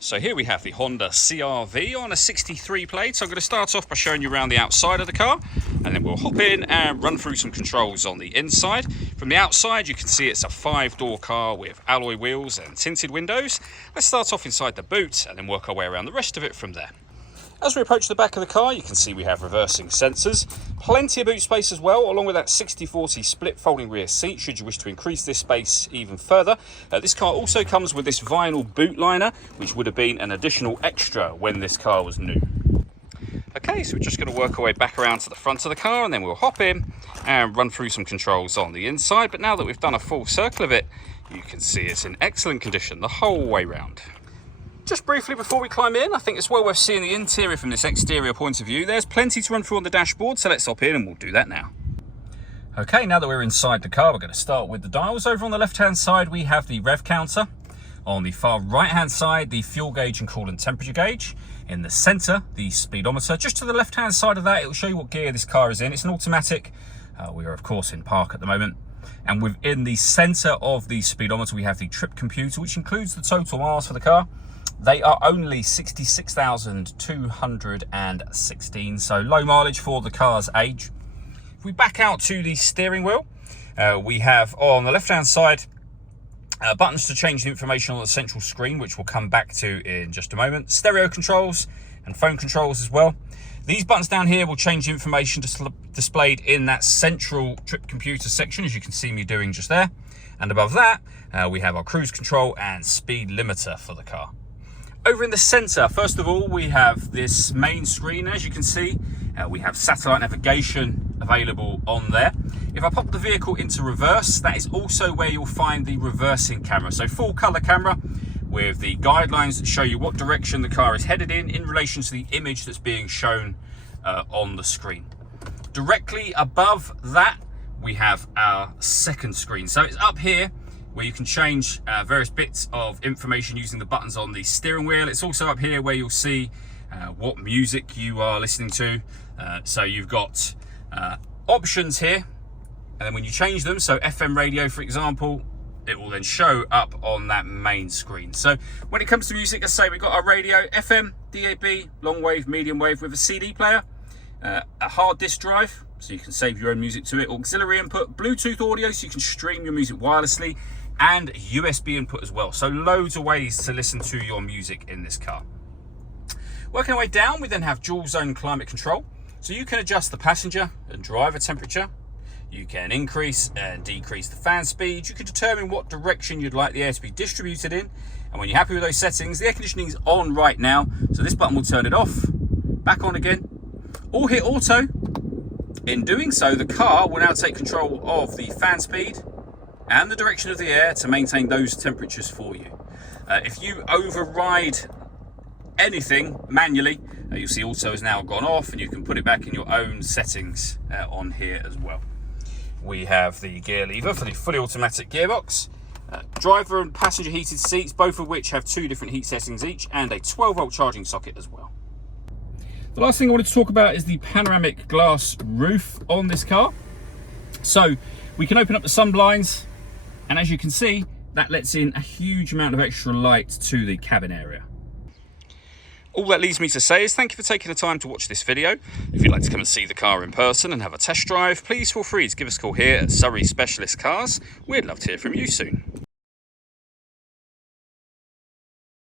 So here we have the Honda CR-V on a 63 plate. So I'm going to start off by showing you around the outside of the car, and then we'll hop in and run through some controls on the inside. From the outside, you can see it's a 5-door car with alloy wheels and tinted windows. Let's start off inside the boot and then work our way around the rest of it from there. As we approach the back of the car, you can see we have reversing sensors, plenty of boot space as well, along with that 60/40 split folding rear seat should you wish to increase this space even further. This car also comes with this vinyl boot liner, which would have been an additional extra when this car was new. Okay, so we're just going to work our way back around to the front of the car, and then we'll hop in and run through some controls on the inside. But now that we've done a full circle of it, you can see it's in excellent condition the whole way round. Just briefly before we climb in, I think it's well worth seeing the interior from this exterior point of view. There's plenty to run through on the dashboard, so let's hop in and we'll do that now. Okay, now that we're inside the car, we're going to start with the dials. Over on the left-hand side, we have the rev counter. On the far right-hand side, the fuel gauge and coolant temperature gauge. In the center, the speedometer. Just to the left-hand side of that, it will show you what gear this car is in. It's an automatic. We are, of course, in park at the moment. And within the center of the speedometer, we have the trip computer, which includes the total miles for the car. They are only 66,216, so low mileage for the car's age. If we back out to the steering wheel, we have on the left-hand side buttons to change the information on the central screen, which we'll come back to in just a moment. Stereo controls and phone controls as well. These buttons down here will change the information displayed in that central trip computer section, as you can see me doing just there. And above that, we have our cruise control and speed limiter for the car. Over in the center, first of all, we have this main screen. As you can see, we have satellite navigation available on there. If I pop the vehicle into reverse, that is also where you'll find the reversing camera. So full color camera with the guidelines that show you what direction the car is headed in relation to the image that's being shown on the screen. Directly above that, we have our second screen. So it's up here where you can change various bits of information using the buttons on the steering wheel. It's also up here where you'll see what music you are listening to. So you've got options here, and then when you change them, so FM radio, for example, it will then show up on that main screen. So when it comes to music, let's say we've got our radio, FM, DAB, long wave, medium wave with a CD player, a hard disk drive, so you can save your own music to it, auxiliary input, Bluetooth audio, so you can stream your music wirelessly, and USB input as well. So loads of ways to listen to your music in this car. Working our way down, we then have dual zone climate control. So you can adjust the passenger and driver temperature. You can increase and decrease the fan speed. You can determine what direction you'd like the air to be distributed in. And when you're happy with those settings, the air conditioning is on right now. So this button will turn it off, back on again, or hit auto. In doing so, the car will now take control of the fan speed and the direction of the air to maintain those temperatures for you. If you override anything manually, you'll see auto has now gone off, and you can put it back in your own settings on here as well. We have the gear lever for the fully automatic gearbox, driver and passenger heated seats, both of which have 2 different heat settings each, and a 12-volt charging socket as well. The last thing I wanted to talk about is the panoramic glass roof on this car. So we can open up the sun blinds, and as you can see, that lets in a huge amount of extra light to the cabin area. All that leaves me to say is thank you for taking the time to watch this video. If you'd like to come and see the car in person and have a test drive, please feel free to give us a call here at Surrey Specialist Cars. We'd love to hear from you soon.